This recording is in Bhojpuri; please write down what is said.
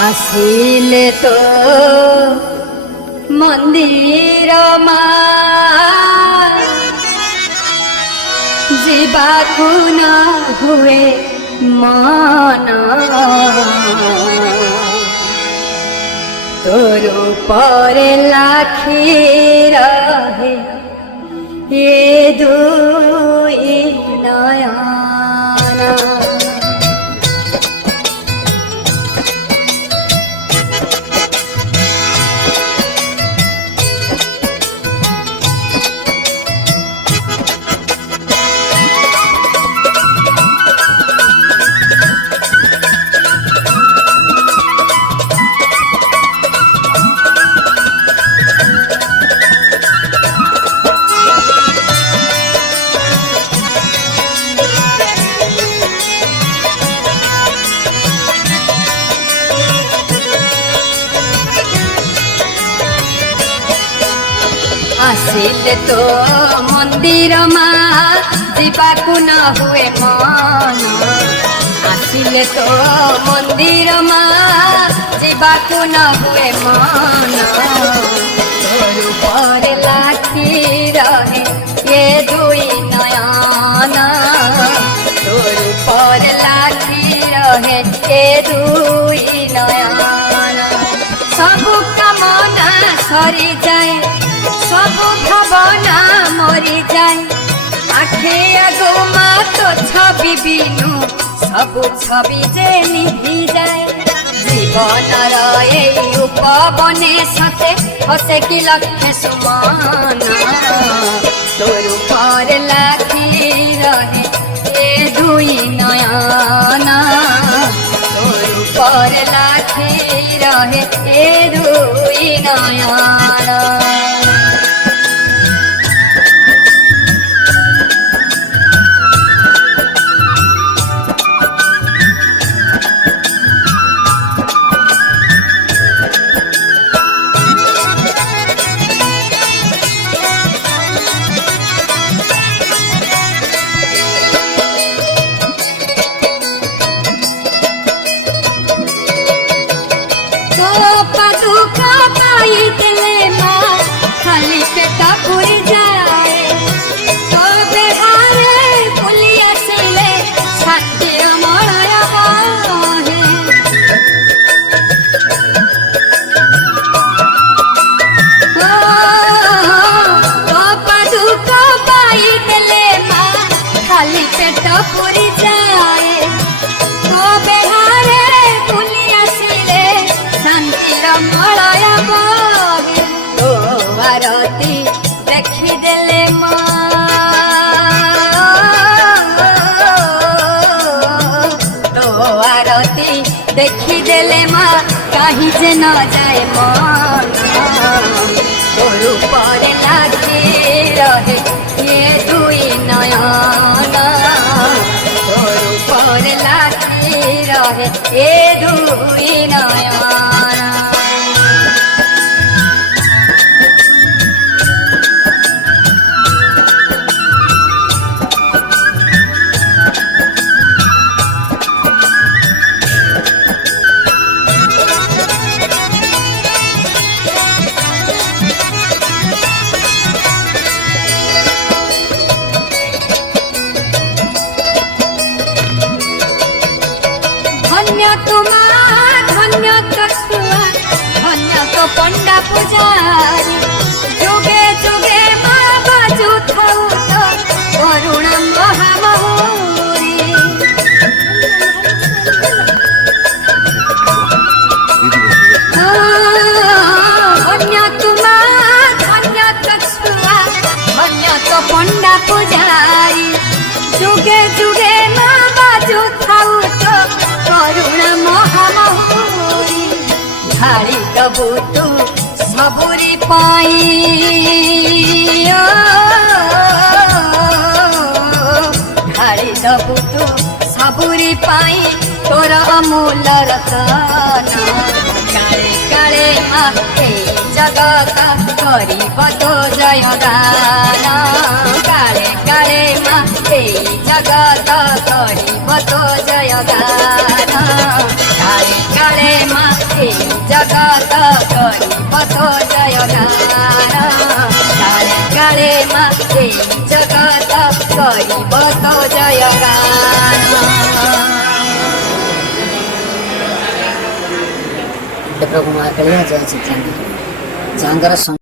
आसिले तो मंदिर जीवाकू न हुए मन तोरो पर लाखी रहे ये दुई नयन आसिले तो मंदिर जीवाकू न हुए मन आसिले तो मंदिर जीवाकू न हुए मन तोर पर लाखी रहे ये दुई नयन तोर पर लाखी रहे ये दुई नयन सब कामना सरी जाए सब भावना मरी जाए आखे आगो तो छवि बिनु सब छवि जे निभि जाए जीवन रे उपवने सते हसे कि लक्ष्य सुमान तोर पर लाखी रहे ये दुई नयन तोर पर लाखी रहे ये दुई नयन खाली पेटा पूरी जाए तो बेहारे पुलिया सिले छाती मरया खाली पेटा पूरी जाए तो बेहारे पुलिया सिले शांति मरया आरती देखी देले तो आरती देखी देले कहीं जे न जाए मन तोर पर लाखी रहे ये दुई नयन तोर पर लाखी रहे ये दुई नयन धन्य तो छुआ धन्य तो पंडा पुजारी जुगे जुगे माँ बाजू थाऊ तो करुणा महामहुरी धन्य तो छुआ धन्य तो पंडा पुजारी जुगे जुगे माँ बाजू थाऊ तो करुणा महामहुरी ढाली दबु तू सबुरी पाई ढाली दबु तू सबुरी पाई तोर अमूल रतन काले काले माथे जगत करिब तो जयगान काले काले माथे जगत करिब तो जयगान काले काले मा ए जगत करिब तो जयगान काले काले मा ए जगत करिब तो जयगान। प्रभु महाकाली जय चित्रांगी